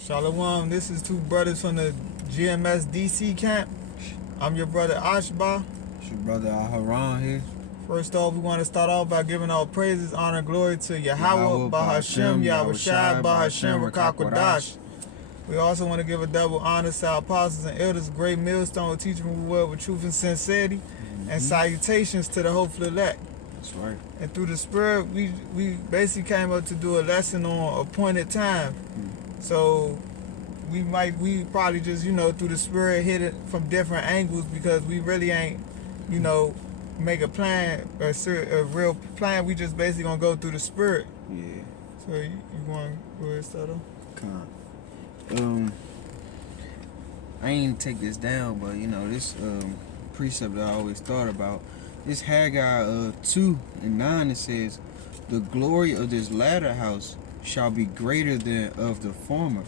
Shalom, this is two brothers from the GMS DC camp. I'm your brother Ashba. It's your brother Aharon here. First off, we want to start off by giving all praises, honor, and glory to YAHAWAH, bahasham, YAHAWASHI, bahasham, qadash. We also want to give a double honor to our apostles and elders, great millstone, teaching the word with truth and sincerity, and salutations to the hopeful elect. That's right. And through the Spirit, we basically came up to do a lesson on appointed time. So we probably just, through the Spirit hit it from different angles because we really ain't, make a plan, a real plan. We just basically gonna go through the Spirit. Yeah. So you want to go ahead, start off? I ain't take this down, but this precept that I always thought about. This Haggai 2:9, it says, "The glory of this latter house shall be greater than of the former,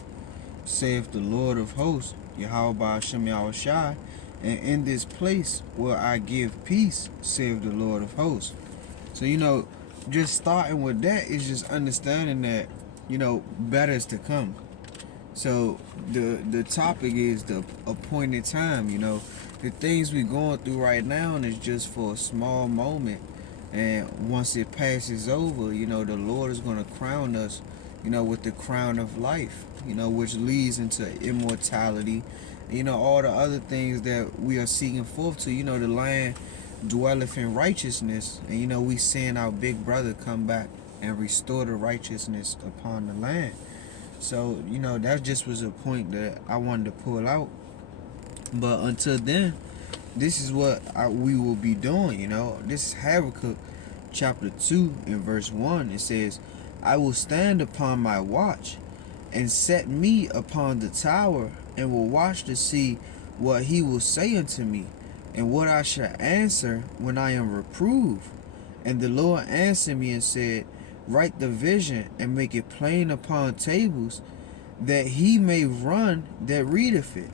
saith the Lord of hosts, Yahweh bahasham Yahawashi, and in this place will I give peace, saith the Lord of hosts." So, just starting with that is just understanding that, better is to come. So the topic is the appointed time. The things we're going through right now is just for a small moment, and once it passes over, the Lord is going to crown us, with the crown of life, which leads into immortality, all the other things that we are seeking forth to. The land dwelleth in righteousness, and we seeing our big brother come back and restore the righteousness upon the land. So, that just was a point that I wanted to pull out. But until then, this is what we will be doing, This is Habakkuk chapter 2 and verse 1. It says, "I will stand upon my watch and set me upon the tower and will watch to see what he will say unto me and what I shall answer when I am reproved. And the Lord answered me and said, Write the vision and make it plain upon tables, that he may run that readeth it."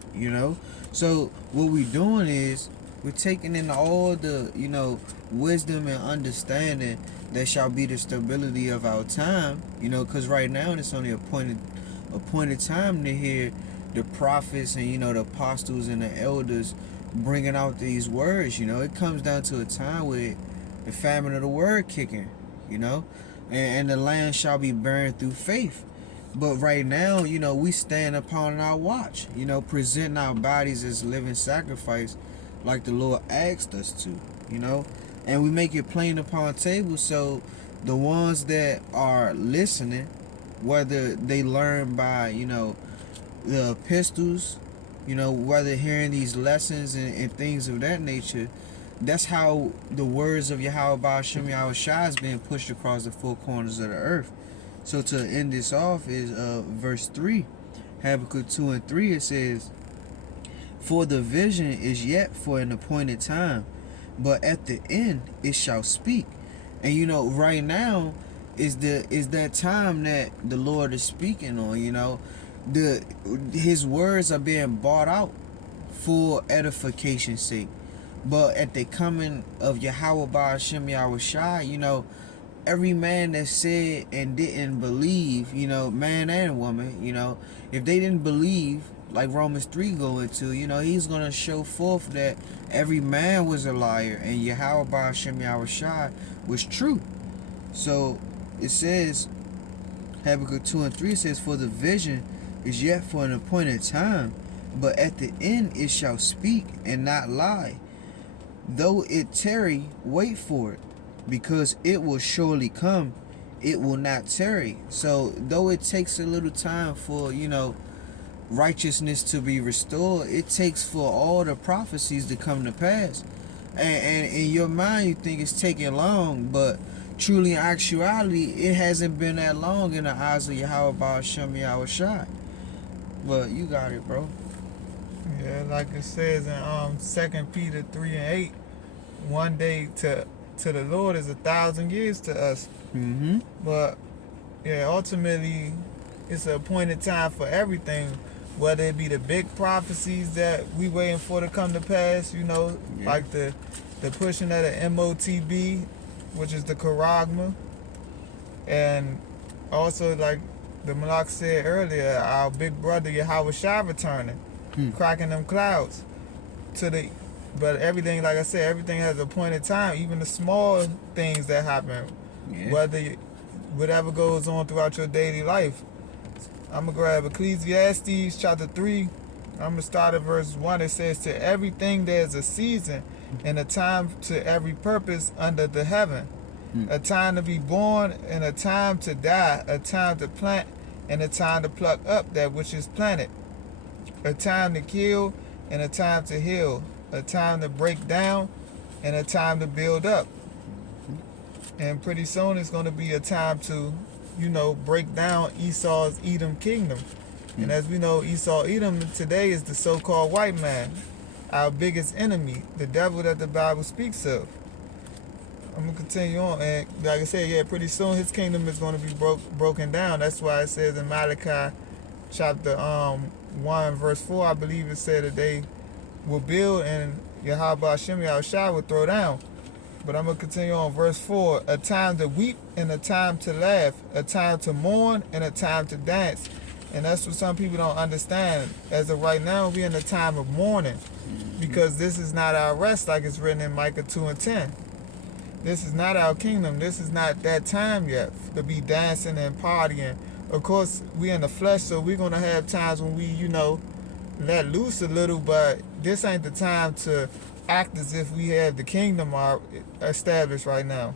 So what we're doing is we're taking in all the wisdom and understanding that shall be the stability of our time. Because right now it's only appointed time to hear the prophets and the apostles and the elders bringing out these words. It comes down to a time where the famine of the word kicking. And the land shall be burned through faith. But right now, we stand upon our watch, presenting our bodies as living sacrifice like the Lord asked us to, and we make it plain upon tables so the ones that are listening, whether they learn by, the epistles, whether hearing these lessons and things of that nature, that's how the words of Yahweh bahasham Yahawashi is being pushed across the four corners of the earth. So to end this off is verse 3, Habakkuk 2 and 3. It says, "For the vision is yet for an appointed time, but at the end it shall speak." And right now is that time that the Lord is speaking on. His words are being bought out for edification's sake. But at the coming of Yahweh bahasham Yahawashi, every man that said and didn't believe, man and woman, if they didn't believe, like Romans 3 go into, he's going to show forth that every man was a liar and Yahweh bahasham Yahawashi was true. So it says, Habakkuk 2 and 3 says, "For the vision is yet for an appointed time, but at the end it shall speak and not lie. Though it tarry, wait for it, because it will surely come, it will not tarry." So though it takes a little time for, righteousness to be restored, it takes for all the prophecies to come to pass. And in your mind, you think it's taking long, but truly in actuality, it hasn't been that long in the eyes of Yahweh bahasham Yahawashi. But you got it, bro. Yeah, like it says in 2 Peter 3 and 8, one day to the Lord is 1,000 years to us. But yeah, ultimately it's an appointed time for everything, whether it be the big prophecies that we waiting for to come to pass, like the pushing of the MOTB, which is the charagma, and also like the Malak said earlier, our big brother YAHAWASHI returning, cracking them clouds to the. But everything, like I said, everything has a appointed time. Even the small things that happen, whatever goes on throughout your daily life. I'm gonna grab Ecclesiastes chapter 3. I'm gonna start at verse 1. It says, "To everything there's a season, and a time to every purpose under the heaven. A time to be born, and a time to die. A time to plant, and a time to pluck up that which is planted. A time to kill, and a time to heal. A time to break down, and a time to build up." And pretty soon it's going to be a time to, break down Esau's Edom kingdom. And as we know, Esau Edom today is the so-called white man, our biggest enemy, the devil that the Bible speaks of. I'm going to continue on. And like I said, pretty soon his kingdom is going to be broken down. That's why it says in Malachi chapter 1, verse 4, I believe it said that they will build and bahasham will throw down. But I'm going to continue on verse 4. "A time to weep and a time to laugh. A time to mourn and a time to dance." And that's what some people don't understand. As of right now, we're in a time of mourning. Because this is not our rest, like it's written in Micah 2 and 10. This is not our kingdom. This is not that time yet to be dancing and partying. Of course, we're in the flesh, so we're going to have times when we, let loose a little. But this ain't the time to act as if we have the kingdom established right now.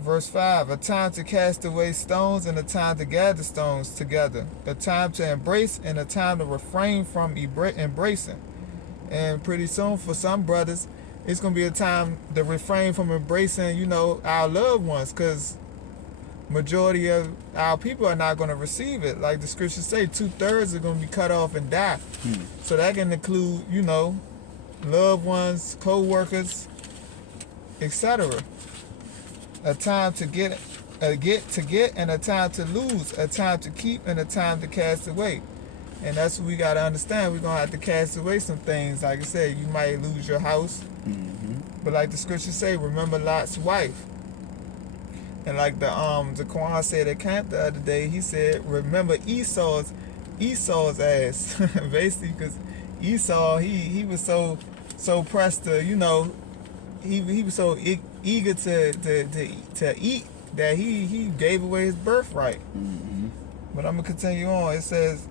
Verse 5, "A time to cast away stones and a time to gather stones together. A time to embrace and a time to refrain from embracing." And pretty soon for some brothers, it's going to be a time to refrain from embracing, our loved ones, because majority of our people are not going to receive it. Like the scriptures say, 2/3 are going to be cut off and die. So that can include, loved ones, co-workers, etc. A time to get and a time to lose, a time to keep and a time to cast away. And that's what we got to understand. We're going to have to cast away some things. Like I said, you might lose your house. But like the scriptures say, remember Lot's wife. And like the Quran said at camp the other day, he said, remember Esau's ass. Basically, because Esau, he was so pressed to, he was so eager to eat that he gave away his birthright. But I'm going to continue on. It says,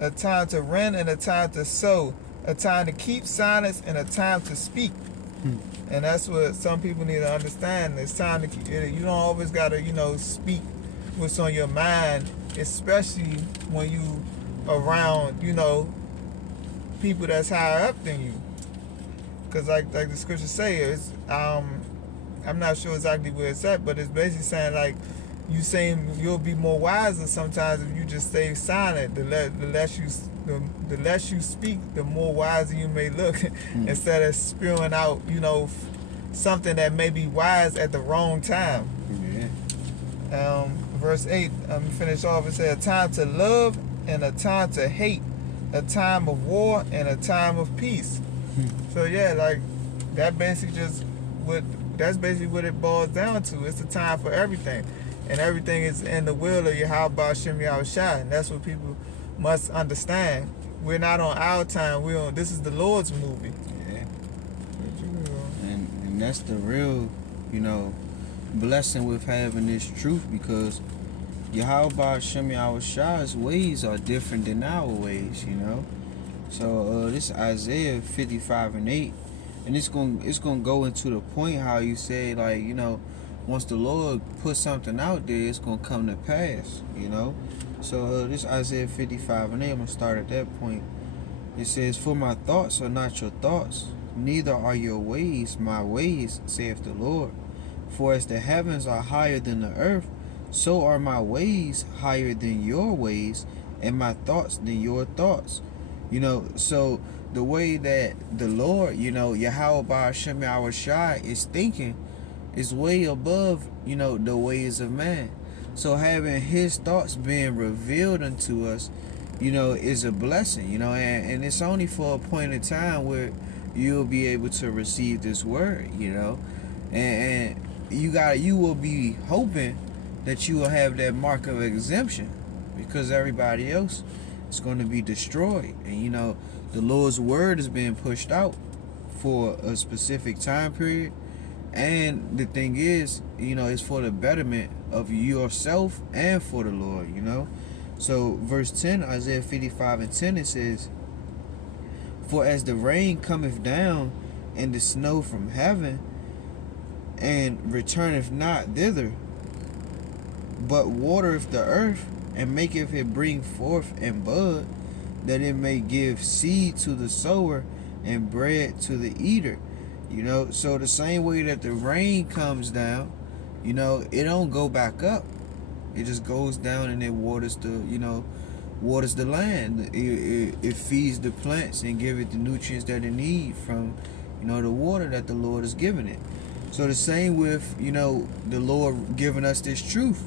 "A time to rend and a time to sow, a time to keep silence and a time to speak." And that's what some people need to understand. It's time to keep, you don't always got to, speak what's on your mind, especially when you around, people that's higher up than you. Because like the scriptures say, it's, I'm not sure exactly where it's at, but it's basically saying like, you saying you'll be more wiser sometimes if you just stay silent. The less you speak, the more wiser you may look. Instead of spewing out, something that may be wise at the wrong time. Verse 8, I'm gonna finish off. It says, "A time to love and a time to hate, a time of war and a time of peace." So like that's basically what it boils down to. It's a time for everything. And everything is in the will of YAHAWASHI. And that's what people must understand. We're not on our time. This is the Lord's movie. And that's the real, blessing with having this truth, because YAHAWASHI's ways are different than our ways, So this is Isaiah 55 and 8. And it's gonna go into the point how you say, like, once the Lord puts something out there, it's gonna come to pass, So this Isaiah 55 and 8, I'm gonna start at that point. It says, "For my thoughts are not your thoughts, neither are your ways my ways, saith the Lord. For as the heavens are higher than the earth, so are my ways higher than your ways, and my thoughts than your thoughts." So the way that the Lord, YAHAWASHI is thinking is way above, the ways of man. So having his thoughts being revealed unto us, is a blessing, and it's only for a point in time where you'll be able to receive this word, and you will be hoping that you will have that mark of exemption, because everybody else is going to be destroyed. And you know, the Lord's word is being pushed out for a specific time period. And the thing is, you know, it's for the betterment of yourself and for the Lord, you know. So verse 10, Isaiah 55:10, it says, "For as the rain cometh down and the snow from heaven, and returneth not thither, but watereth the earth, and maketh it bring forth and bud, that it may give seed to the sower and bread to the eater." You know, so the same way that the rain comes down, you know, it don't go back up. It just goes down and it waters the, you know, waters the land. It feeds the plants and give it the nutrients that it need from, you know, the water that the Lord is giving it. So the same with, you know, the Lord giving us this truth.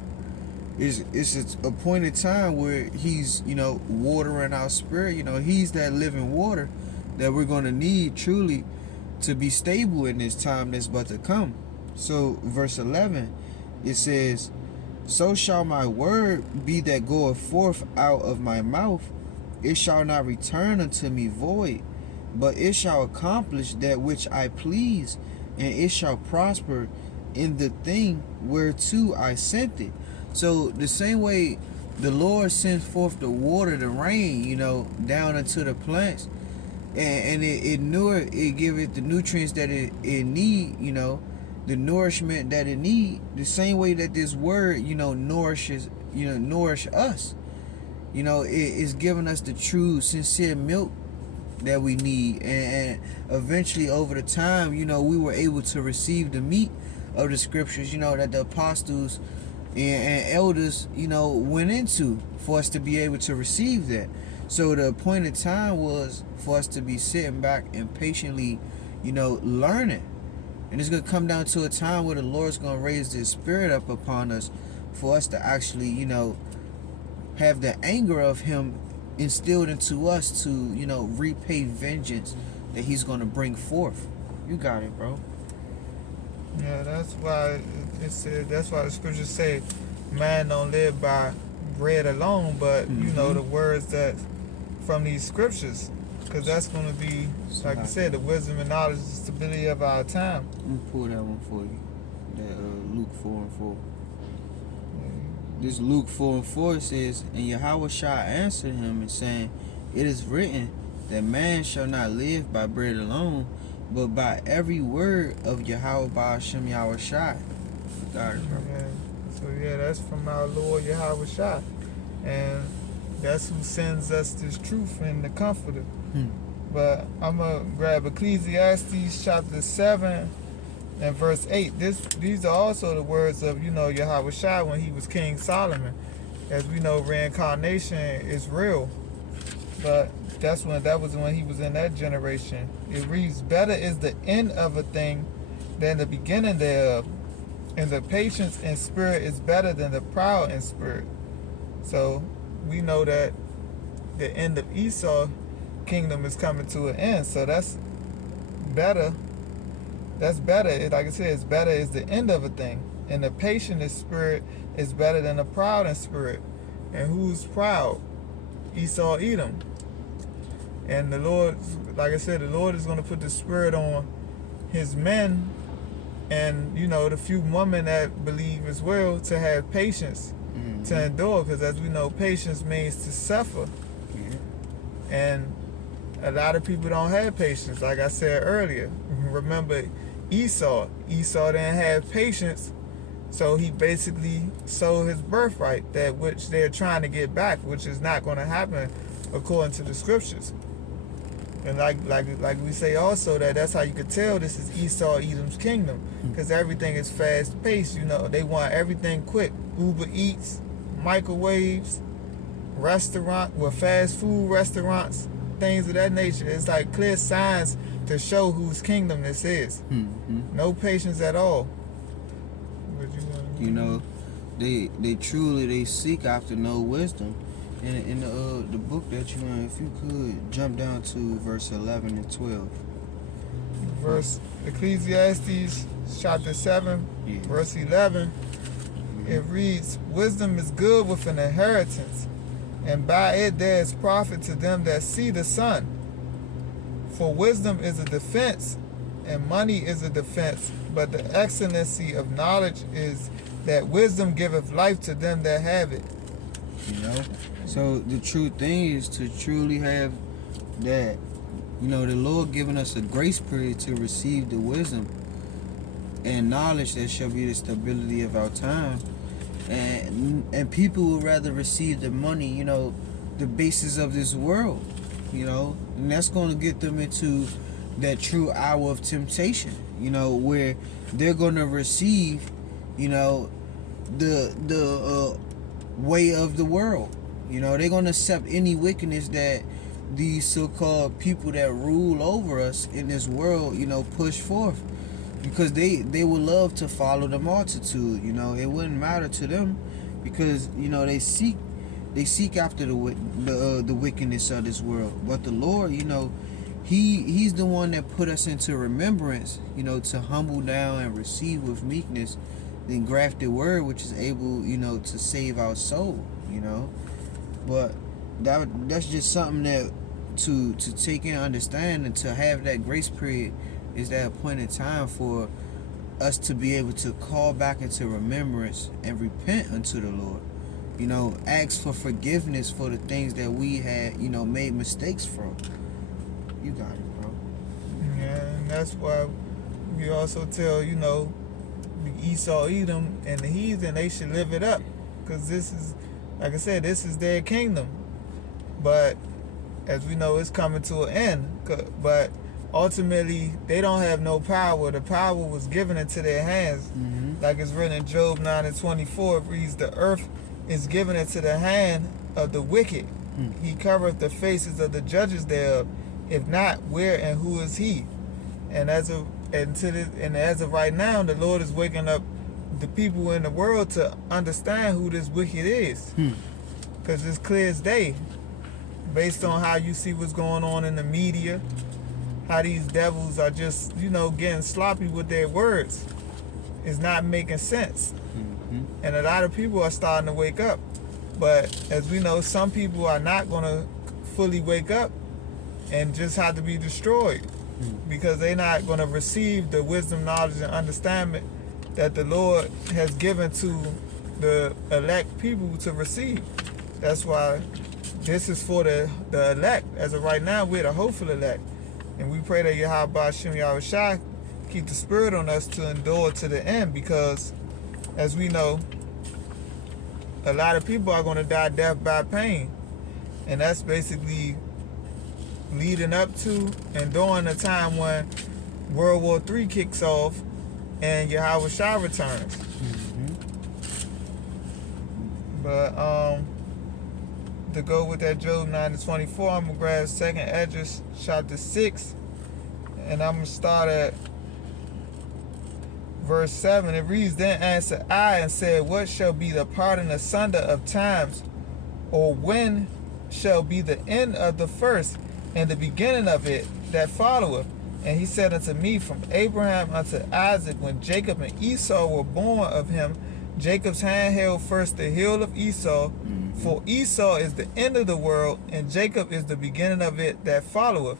It's a point in time where he's, you know, watering our spirit. You know, he's that living water that we're going to need truly to be stable in this time that's about to come. So verse 11, it says, "So shall my word be that goeth forth out of my mouth. It shall not return unto me void, but it shall accomplish that which I please, and it shall prosper in the thing whereto I sent it." So the same way the Lord sends forth the water, the rain, you know, down into the plants, and it give it the nutrients that it need, you know, the nourishment that it need. The same way that this word, you know, nourishes, you know, nourish us. You know, it's giving us the true, sincere milk that we need, and eventually over the time, you know, we were able to receive the meat of the scriptures, you know, that the apostles and elders, you know, went into for us to be able to receive that. So the appointed time was for us to be sitting back and patiently, you know, learning. And it's going to come down to a time where the Lord's going to raise His Spirit up upon us for us to actually, you know, have the anger of Him instilled into us to, you know, repay vengeance that He's going to bring forth. You got it, bro. Yeah, that's why it said. That's why the scriptures say, "Man don't live by bread alone," but you know, the words that from these scriptures, because that's going to be, like I said, the wisdom and knowledge and stability of our time. Let me pull that one for you. That Luke 4:4. This Luke 4:4 says, "And YAHAWASHI answered him and saying, It is written that man shall not live by bread alone, but by every word of Yahweh bahasham Yahawashi." Got it, bro. Yeah. So yeah, that's from our Lord Yahawah, and that's who sends us this truth and the Comforter. But I'm gonna grab Ecclesiastes chapter 7 and verse 8. These are also the words of, you know, Yahawah when he was King Solomon. As we know, reincarnation is real, but that was when he was in that generation. It reads, "Better is the end of a thing than the beginning thereof, and the patience in spirit is better than the proud in spirit." So we know that the end of Esau kingdom is coming to an end. So that's better. That's better. Like I said, it's better is the end of a thing. And the patient in spirit is better than the proud in spirit. And who's proud? Esau, Edom. And the Lord, like I said, the Lord is going to put the spirit on His men and, you know, the few women that believe as well to have patience, to endure. Because as we know, patience means to suffer. And a lot of people don't have patience, like I said earlier. Remember Esau. Esau didn't have patience, so he basically sold his birthright, that which they're trying to get back, which is not going to happen according to the scriptures. And like we say also, that's how you could tell this is Esau, Edom's kingdom, because everything is fast paced. You know, they want everything quick. Uber Eats, microwaves, fast food restaurants, things of that nature. It's like clear signs to show whose kingdom this is. No patience at all. You know, they truly seek after no wisdom. In the book that you in, if you could jump down to verse 11 and 12. Ecclesiastes chapter 7, verse 11. It reads, "Wisdom is good with an inheritance, and by it there is profit to them that see the sun. For wisdom is a defense, and money is a defense, but the excellency of knowledge is that wisdom giveth life to them that have it. You know? So the true thing is to truly have that, you know, the Lord giving us a grace period to receive the wisdom and knowledge that shall be the stability of our time. And people would rather receive the money, you know, the basis of this world, you know, and that's going to get them into that true hour of temptation, you know, where they're going to receive, you know, the way of the world. You know, they're going to accept any wickedness that these so-called people that rule over us in this world, you know, push forth. Because they would love to follow the multitude, you know. It wouldn't matter to them because, you know, they seek after the wickedness of this world. But the Lord, you know, He's the one that put us into remembrance, you know, to humble down and receive with meekness the engrafted word, which is able, you know, to save our soul, you know. But that's just something that to take and understand, and to have that grace period is that appointed time for us to be able to call back into remembrance and repent unto the Lord. You know, ask for forgiveness for the things that we had, you know, made mistakes from. You got it, bro. Yeah, and that's why we also tell, you know, the Esau, Edom, and the heathen, they should live it up. Because this is, like I said, this is their kingdom. But as we know, it's coming to an end. But ultimately, they don't have no power. The power was given into their hands. Mm-hmm. Like it's written in Job 9:24, it reads, the earth is given into the hand of the wicked. He covereth the faces of the judges thereof. If not, where and who is he? And as of right now, the Lord is waking up the people in the world to understand who this wicked is. Because it's clear as day, based on how you see what's going on in the media, how these devils are just, you know, getting sloppy with their words. It's not making sense. And a lot of people are starting to wake up. But as we know, some people are not going to fully wake up and just have to be destroyed because they're not going to receive the wisdom, knowledge, and understanding that the Lord has given to the elect people to receive. That's why this is for the elect. As of right now, we're the hopeful elect. And we pray that YAHAWASHI keep the spirit on us to endure to the end, because as we know, a lot of people are going to die death by pain. And that's basically leading up to and during the time when World War III kicks off and YAHAWASHI returns. But to go with that Job 9:24, I'm going to grab 2nd Esdras chapter 6, and I'm going to start at verse 7. It reads, then answered I and said, what shall be the parting asunder of times, or when shall be the end of the first and the beginning of it that followeth? And he said unto me, from Abraham unto Isaac, when Jacob and Esau were born of him, Jacob's hand held first the heel of Esau, for Esau is the end of the world, and Jacob is the beginning of it that followeth.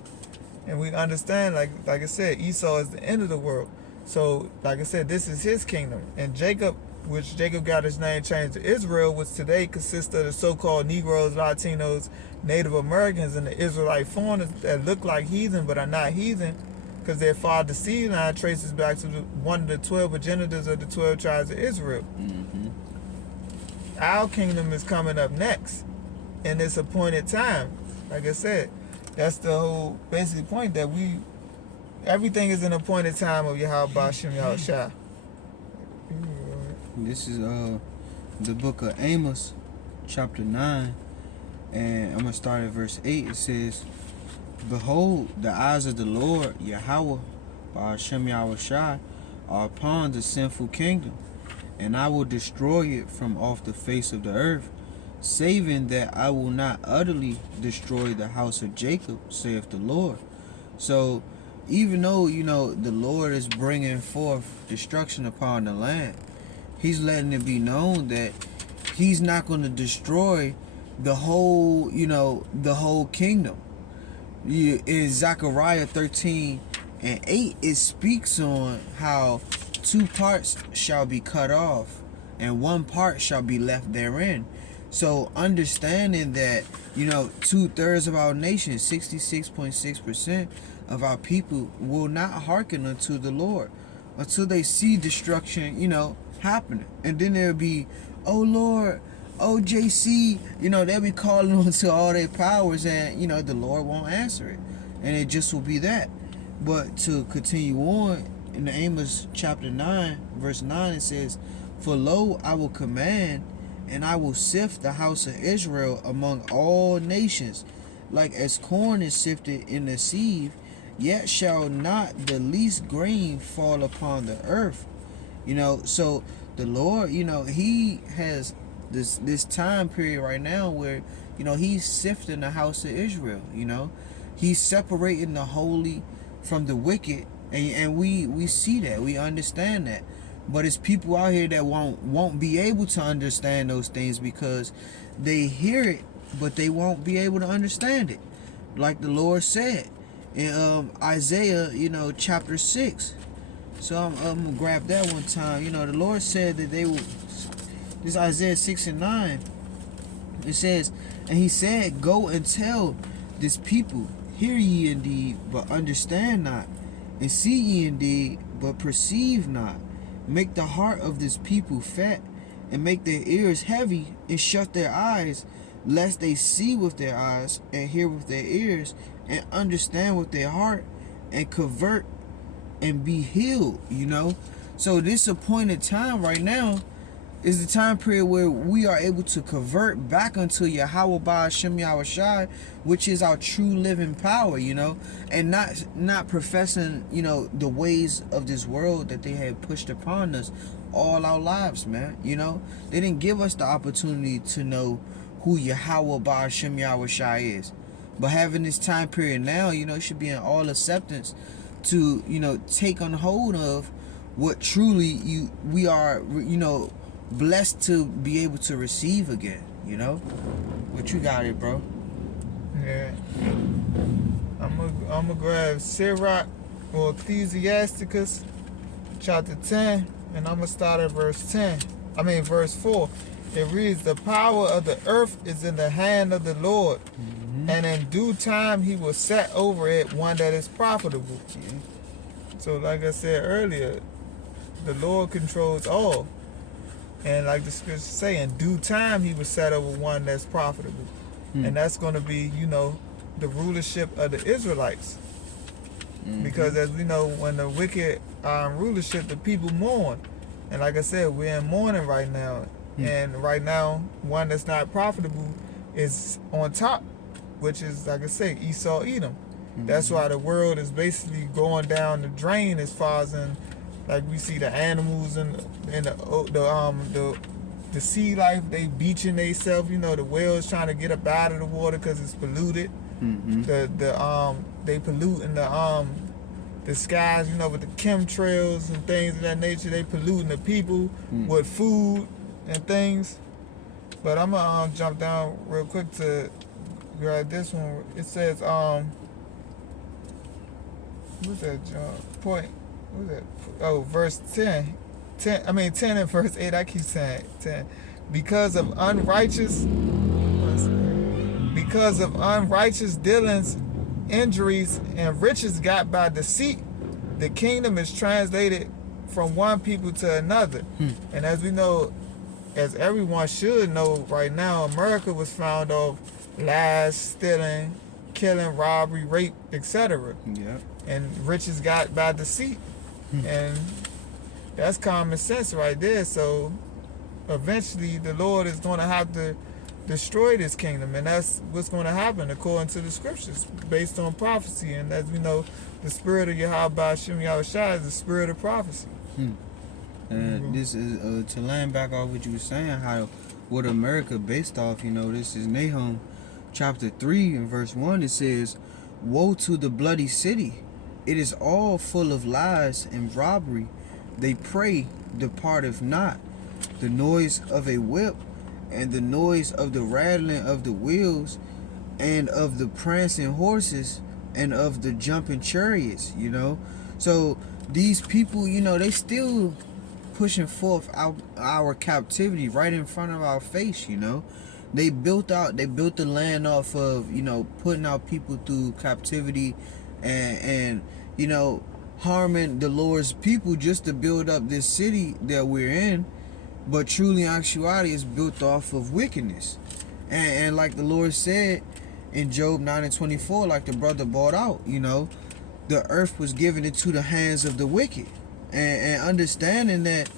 And we understand, like I said, Esau is the end of the world. So, like I said, this is his kingdom. And Jacob, which Jacob got his name changed to Israel, which today consists of the so-called Negroes, Latinos, Native Americans, and the Israelite foreigners that look like heathen but are not heathen, because their father's seed line traces back to one of the 12 progenitors of the 12 tribes of Israel. Our kingdom is coming up next in this appointed time. Like I said, that's the whole basic point, that everything is an appointed time of YAHAWASHI. This is the book of Amos, chapter 9, and I'm going to start at verse 8. It says, behold, the eyes of the Lord, Yahawah, bahasham YAHAWASHI, are upon the sinful kingdom, and I will destroy it from off the face of the earth, saving that I will not utterly destroy the house of Jacob, saith the Lord. So, even though, you know, the Lord is bringing forth destruction upon the land, he's letting it be known that he's not going to destroy the whole, the whole kingdom. In Zechariah 13:8, it speaks on how 2 parts shall be cut off and 1 part shall be left therein. So understanding that, 2/3 of our nation, 66.6% of our people, will not hearken unto the Lord until they see destruction, happening. And then there'll be, oh Lord, oh JC, they'll be calling on to all their powers, and the Lord won't answer it. And it just will be that. But to continue on, in the Amos chapter 9, verse 9, it says, for lo, I will command, and I will sift the house of Israel among all nations, like as corn is sifted in the sieve, yet shall not the least grain fall upon the earth. So the Lord, he has this time period right now where, he's sifting the house of Israel. He's separating the holy from the wicked, and we see that, we understand that. But it's people out here that won't be able to understand those things because they hear it, but they won't be able to understand it. Like the Lord said in Isaiah, chapter 6. So I'm gonna grab that one time. The Lord said that they will. This Isaiah 6:9. It says, and he said, go and tell this people, hear ye indeed, but understand not, and see ye indeed, but perceive not. Make the heart of this people fat, and make their ears heavy, and shut their eyes, lest they see with their eyes, and hear with their ears, and understand with their heart, and convert, and be healed. So this appointed time right now is the time period where we are able to convert back unto Yahawah, bahasham, YAHAWASHI, which is our true living power, and not professing, the ways of this world that they have pushed upon us all our lives, man. They didn't give us the opportunity to know who Yahawah, bahasham, YAHAWASHI is. But having this time period now, it should be in all acceptance to, take on hold of what truly we are, blessed to be able to receive again. What you got it, bro? Yeah. I'm gonna grab Sirach or Ecclesiasticus chapter 10, and I'm gonna start at verse 4. It reads, the power of the earth is in the hand of the Lord, and in due time he will set over it one that is profitable. So like I said earlier, the Lord controls all. And like the scriptures say, in due time he will set over one that's profitable. And that's going to be, the rulership of the Israelites. Because as we know, when the wicked are in rulership, the people mourn. And like I said, we're in mourning right now. And right now, one that's not profitable is on top, which is, like I say, Esau, Edom. That's why the world is basically going down the drain as far as in, like we see the animals and the sea life, they beaching themselves. The whales trying to get up out of the water because it's polluted. They polluting the skies, with the chemtrails and things of that nature. They polluting the people with food and things. But I'm gonna jump down real quick to grab this one. It says what's that point? What's that? Oh, verse 10 and verse 8. I keep saying 10. Because of unrighteous dealings, injuries, and riches got by deceit, the kingdom is translated from one people to another. And as we know, as everyone should know right now, America was found of lies, stealing, killing, robbery, rape, etc. And riches got by deceit. And that's common sense right there. So eventually the Lord is going to have to destroy this kingdom, and that's what's going to happen according to the scriptures based on prophecy. And as we know, the spirit of Yahawah, bahasham, YAHAWASHI is the spirit of prophecy. This is to land back off what you were saying, how what America based off, this is Nahum chapter 3 and verse 1. It says, woe to the bloody city, it is all full of lies and robbery. They pray, departeth not. The noise of a whip and the noise of the rattling of the wheels, and of the prancing horses, and of the jumping chariots, you know. So these people, you know, they still pushing forth our captivity right in front of our face, you know. They built the land off of, you know, putting our people through captivity and you know, harming the Lord's people just to build up this city that we're in. But truly, in actuality, it's built off of wickedness. And like the Lord said in Job 9:24, like the brother brought out, you know, the earth was given into the hands of the wicked. And understanding that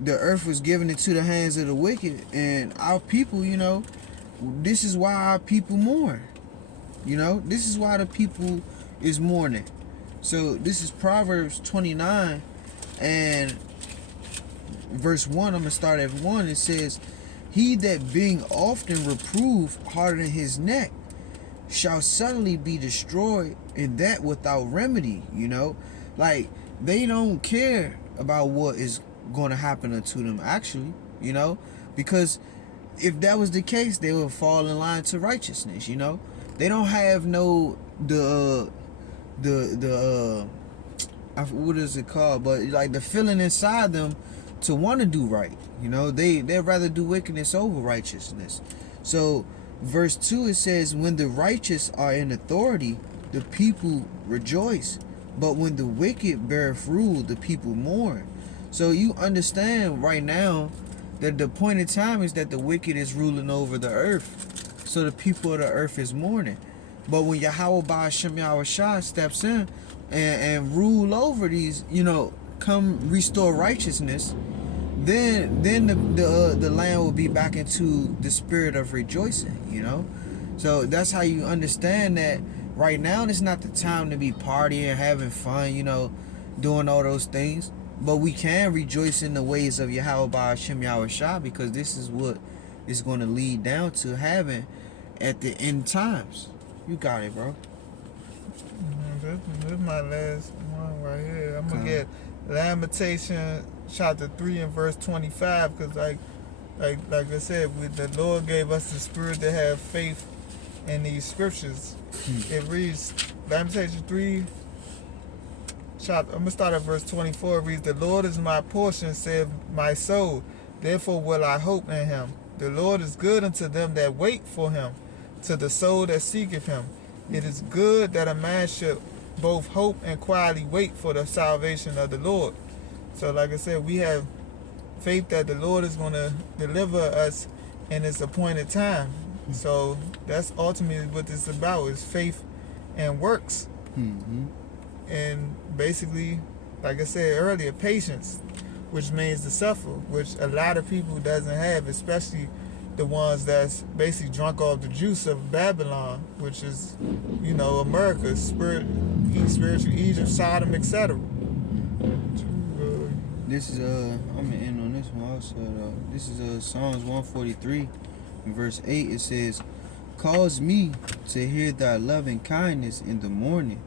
the earth was given into the hands of the wicked, and our people, you know, this is why our people mourn. You know, this is why the people is mourning. So this is Proverbs 29 and verse 1. I'm going to start at 1. It says, he that being often reproved harden his neck shall suddenly be destroyed, and that without remedy. You know, like, they don't care about what is going to happen unto them, actually, you know, because if that was the case, they would fall in line to righteousness. You know, they don't have no what is it called, but like the feeling inside them to want to do right. You know, they'd rather do wickedness over righteousness. So verse 2, it says, when the righteous are in authority, the people rejoice, but when the wicked beareth rule, the people mourn. So you understand right now that the point in time is that the wicked is ruling over the earth, so the people of the earth is mourning. But when Yahawah bahasham YAHAWASHI steps in and rule over these, you know, come restore righteousness, then the land will be back into the spirit of rejoicing, you know. So that's how you understand that right now it's not the time to be partying, having fun, you know, doing all those things. But we can rejoice in the ways of Yahawah bahasham YAHAWASHI, because this is what is going to lead down to heaven at the end times. You got it, bro. This is my last one right here. I'm going to get Lamentation chapter 3 and verse 25, because like I said, the Lord gave us the spirit to have faith in these scriptures. It reads, Lamentation 3, I'm going to start at verse 24. It reads, the Lord is my portion, saith my soul, therefore will I hope in him. The Lord is good unto them that wait for him, to the soul that seeketh him. It is good that a man should both hope and quietly wait for the salvation of the Lord. So like I said, we have faith that the Lord is going to deliver us in his appointed time. So that's ultimately what this is about, is faith and works. And basically, like I said earlier, patience, which means to suffer, which a lot of people doesn't have, especially the ones that's basically drunk off the juice of Babylon, which is, you know, America, spiritual Egypt, Sodom, etc. This is I'm gonna end on this one also. This is Psalms 143, in verse 8. It says, "Cause me to hear thy loving kindness in the morning,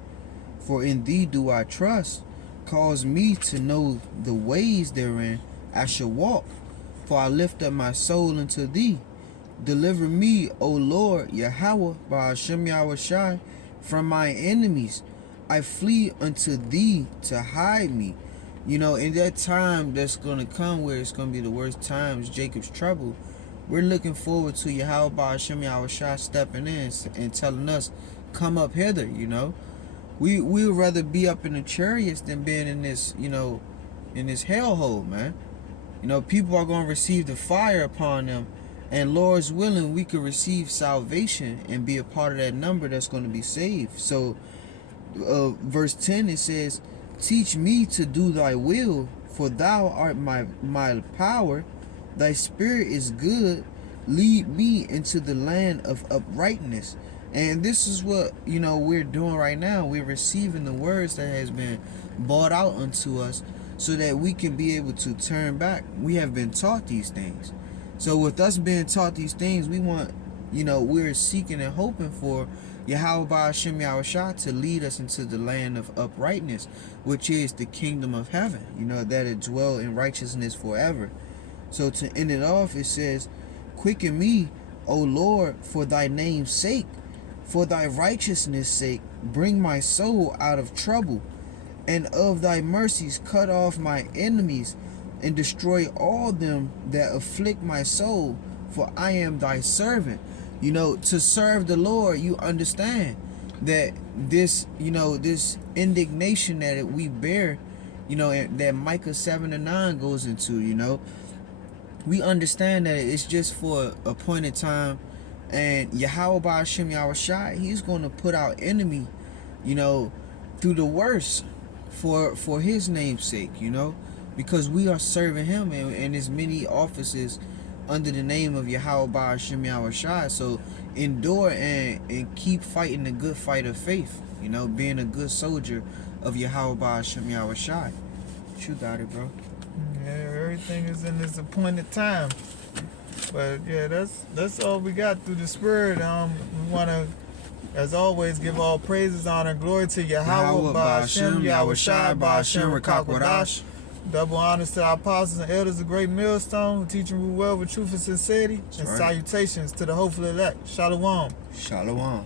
for in thee do I trust. Cause me to know the ways therein I shall walk. For I lift up my soul unto thee. Deliver me, O Lord, Yahawah bahasham YAHAWASHI, from my enemies. I flee unto thee to hide me." You know, in that time that's going to come where it's going to be the worst times, Jacob's trouble, we're looking forward to Yahawah bahasham YAHAWASHI stepping in and telling us, come up hither, you know. We would rather be up in the chariots than being in this, you know, in this hellhole, man. You know, people are going to receive the fire upon them, and Lord's willing, we could receive salvation and be a part of that number that's going to be saved. So, verse 10, it says, "Teach me to do thy will, for thou art my power. Thy spirit is good. Lead me into the land of uprightness." And this is what, you know, we're doing right now. We're receiving the words that has been brought out unto us, so that we can be able to turn back. We have been taught these things. So with us being taught these things, we want, you know, we're seeking and hoping for Yahawah bahasham YAHAWASHI to lead us into the land of uprightness, which is the kingdom of heaven, you know, that it dwell in righteousness forever. So to end it off, it says, Quicken me, O Lord, for thy name's sake. For thy righteousness' sake, bring my soul out of trouble. And of thy mercies cut off my enemies, and destroy all them that afflict my soul. For I am thy servant. You know, to serve the Lord, you understand that this, you know, this indignation that we bear, you know, that Micah 7:9 goes into, you know, we understand that it's just for a appointed time. And bahasham YAHAWASHI, he's going to put our enemy, you know, through the worst for his name's sake, you know, because we are serving him in his many offices under the name of bahasham YAHAWASHI. So endure and keep fighting the good fight of faith, you know, being a good soldier of bahasham YAHAWASHI. You got it, bro. Yeah, everything is in its appointed time. But yeah, that's all we got through the Spirit. We want to, as always, give all praises, honor, and glory to Yahweh, bahasham YAHAWASHI, bahasham qadash. Double honors to our apostles and elders of Great Millstone, who teach and rule well with truth and sincerity. And salutations to the hopeful elect. Shalom. Shalom.